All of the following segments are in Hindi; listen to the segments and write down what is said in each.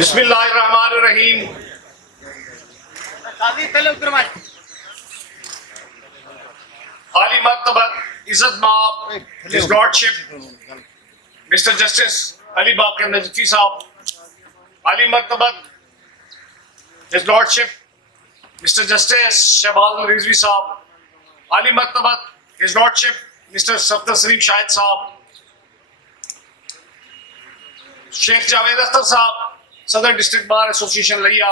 बिस्मिल्लाहिर्रहमानिर्रहीम। आली मर्तबत इज्जत माब his lordship Mister Justice Ali Baqar Najafi sahab, आली मर्तबत his lordship Mister Justice Shahbaz Rizvi sahab, आली मर्तबत his lordship Mister Safdar Saleem Shahid sahab, Sheikh Javed Akhtar साहब सदर डिस्ट्रिक्ट बार एसोसिएशन लिया,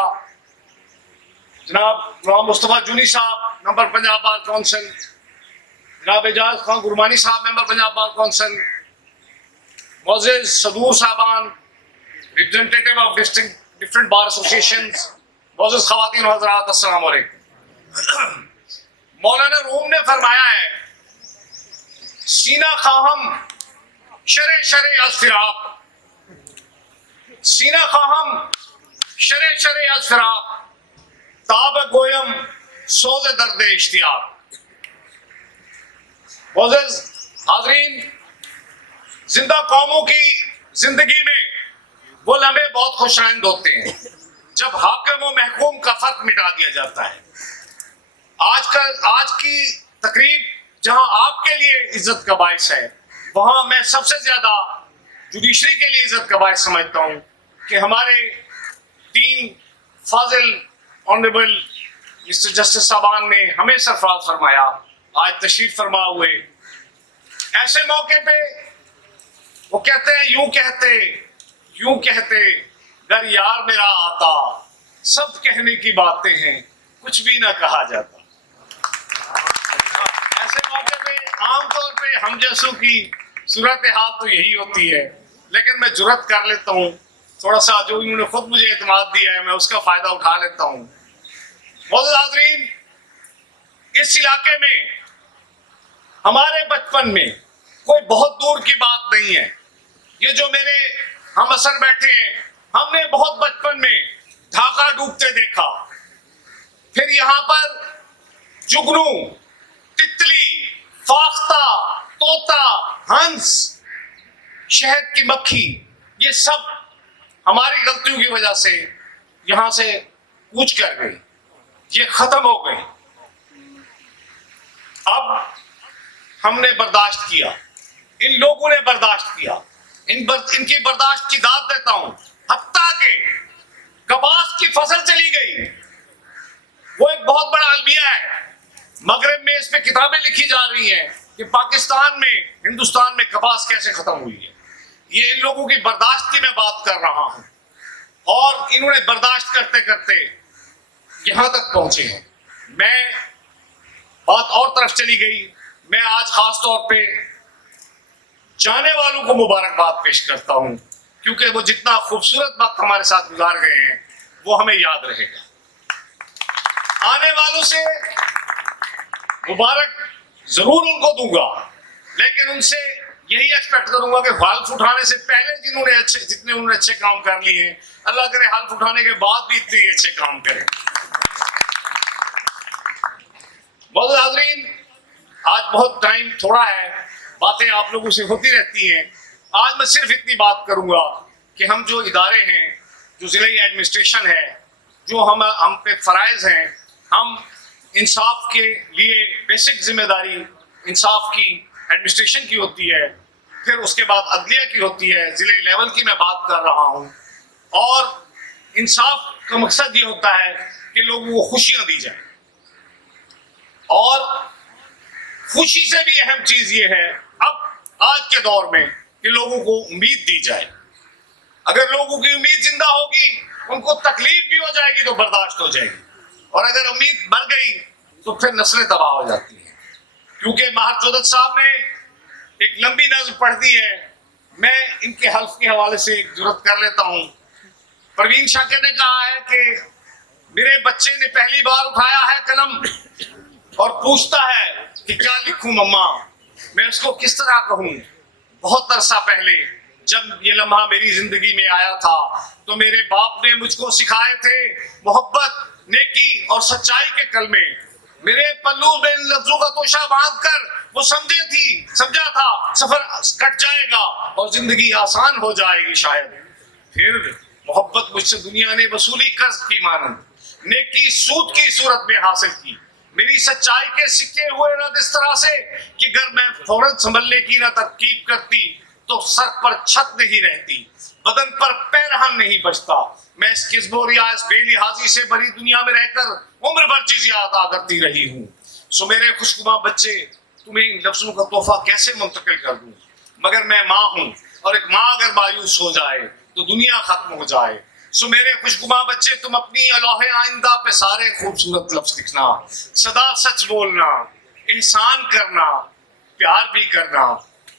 जनाब गुलाम मुस्तफा जूनी साहब मेंबर पंजाब बार काउंसिल, जनाब Ejaz Khan Gurmani sahab member Punjab bar council, मोअज़्ज़िज़ सदूर साहबान representative of district different bar associations, मोअज़्ज़िज़ ख़वातीन व हज़रात, अस्सलाम वालेकुम। मौलाना रूम ने फरमाया है, सीना खाहम शरे शरे अस्फिराक, सीना खाहम शरे शरे अस्फिराक, ताब गोयम सोज़े दर्द इश्तियाक। मोअज़्ज़िज़ हाज़रीन, जिंदा कौमों की जिंदगी में वो लम्हे बहुत खुशआइंद होते हैं जब हाकिम और महकूम का फर्क मिटा दिया जाता है। आज की तकरीब जहां आपके लिए इज्जत का बायस है, वहां मैं सबसे ज्यादा जुडिशरी के लिए इज्जत का बायस समझता हूं कि हमारे तीन फाजिल ऑनरेबल मिस्टर जस्टिस साहबान ने हमें सरफराज फरमाया, आज तशरीफ फरमा हुए। ऐसे मौके पे वो कहते हैं, यूं कहते घर यार मेरा आता, सब कहने की बातें हैं कुछ भी ना कहा जाता। ऐसे मौके पे आमतौर पे हम जैसों की सूरत हाल तो यही होती है, लेकिन मैं जुर्रत कर लेता हूँ, थोड़ा सा जो इन्होंने खुद मुझे एतमाद दिया है मैं उसका फायदा उठा लेता हूँ। मोअज़्ज़िज़ हाज़रीन, इस इलाके में हमारे बचपन में कोई बहुत दूर की बात नहीं है, ये जो मेरे हम असर बैठे हैं, हमने बहुत बचपन में ढाका डूबते देखा, फिर यहाँ पर जुगनू, तितली, फाख्ता, तोता, हंस, शहद की मक्खी, ये सब हमारी गलतियों की वजह से यहाँ से कूच कर गई, ये खत्म हो गई। अब हमने बर्दाश्त किया, इन लोगों ने बर्दाश्त किया, इनकी बर्दाश्त की दाद देता हूं। हत्ता के कपास की फसल चली गई, वो एक बहुत बड़ा अलमिया है, मगरब में इस पे किताबें लिखी जा रही हैं कि पाकिस्तान में, हिंदुस्तान में कपास कैसे खत्म हुई है। ये इन लोगों की बर्दाश्त की मैं बात कर रहा हूं, और इन्होंने बर्दाश्त करते करते यहां तक पहुंचे हैं। मैं बात और तरफ चली गई, मैं आज खास तौर पे जाने वालों को मुबारकबाद पेश करता हूं, क्योंकि वो जितना खूबसूरत वक्त हमारे साथ गुजार गए हैं वो हमें याद रहेगा। आने वालों से मुबारक जरूर उनको दूंगा, लेकिन उनसे यही एक्सपेक्ट करूंगा कि हल्फ उठाने से पहले जितने उन्होंने अच्छे काम कर लिए हैं, अल्लाह करे हल्फ उठाने के बाद भी इतने अच्छे काम करें। बहुत हाज़रीन, आज बहुत टाइम थोड़ा है, बातें आप लोगों से होती रहती हैं। आज मैं सिर्फ इतनी बात करूंगा कि हम जो इदारे हैं, जो ज़िले एडमिनिस्ट्रेशन है, जो हम पे फ़राइज़ हैं, हम इंसाफ के लिए बेसिक जिम्मेदारी इंसाफ की एडमिनिस्ट्रेशन की होती है, फिर उसके बाद अदलिया की होती है, ज़िले लेवल की मैं बात कर रहा हूँ। और इंसाफ का मकसद ये होता है कि लोगों को खुशियाँ दी जाए, और खुशी से भी अहम चीज़ ये है अब आज के दौर में कि लोगों को उम्मीद दी जाए। अगर लोगों की उम्मीद जिंदा होगी, उनको तकलीफ भी हो जाएगी तो बर्दाश्त हो जाएगी, और अगर उम्मीद मर गई तो फिर नस्लें तबाह हो जाती हैं। क्योंकि माहर जोदत साहब ने एक लंबी नज़्म पढ़ दी है, मैं इनके हल्फ के हवाले से एक जुर्रत कर लेता हूँ। परवीन शाकिर ने कहा है कि मेरे बच्चे ने पहली बार उठाया है कलम और पूछता है कि क्या लिखूं मम्मा, मैं उसको किस तरह कहूँ। बहुत अरसा पहले जब ये लम्हा मेरी जिंदगी में आया था तो मेरे बाप ने मुझको सिखाए थे मोहब्बत, नेकी और सच्चाई के कलमे। मेरे पल्लू में लफ्जों का तोशा बांध कर वो समझा था सफर कट जाएगा और जिंदगी आसान हो जाएगी शायद। फिर मोहब्बत मुझ मुझसे दुनिया ने वसूली कर्ज की मानंद, नेकी सूद की सूरत में हासिल की। मेरी सच्चाई के सिक्के हुए न इस तरह से कि अगर मैं फौरन संभलने की न तरकीब करती तो सर पर छत नहीं रहती, बदन पर पैरहन नहीं बचता। मैं इस किस्बोरिया, इस बेलिहाजी से भरी दुनिया में रहकर उम्र भर जिज़िया अदा करती रही हूँ। सो मेरे खुशनुमा बच्चे, तुम्हें इन लफ्जों का तोहफा कैसे मुंतकिल कर दूं? मगर मैं माँ हूँ, और एक माँ अगर मायूस हो जाए तो दुनिया खत्म हो जाए। सो मेरे खुशनुमा बच्चे, तुम अपनी अलौहे आइंदा पे सारे खूबसूरत लफ्ज लिखना, सदा सच बोलना, एहसान करना, प्यार भी करना,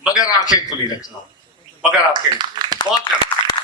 मगर आंखें खुली रखना, मगर आंखें खुली। बहुत धन्यवाद।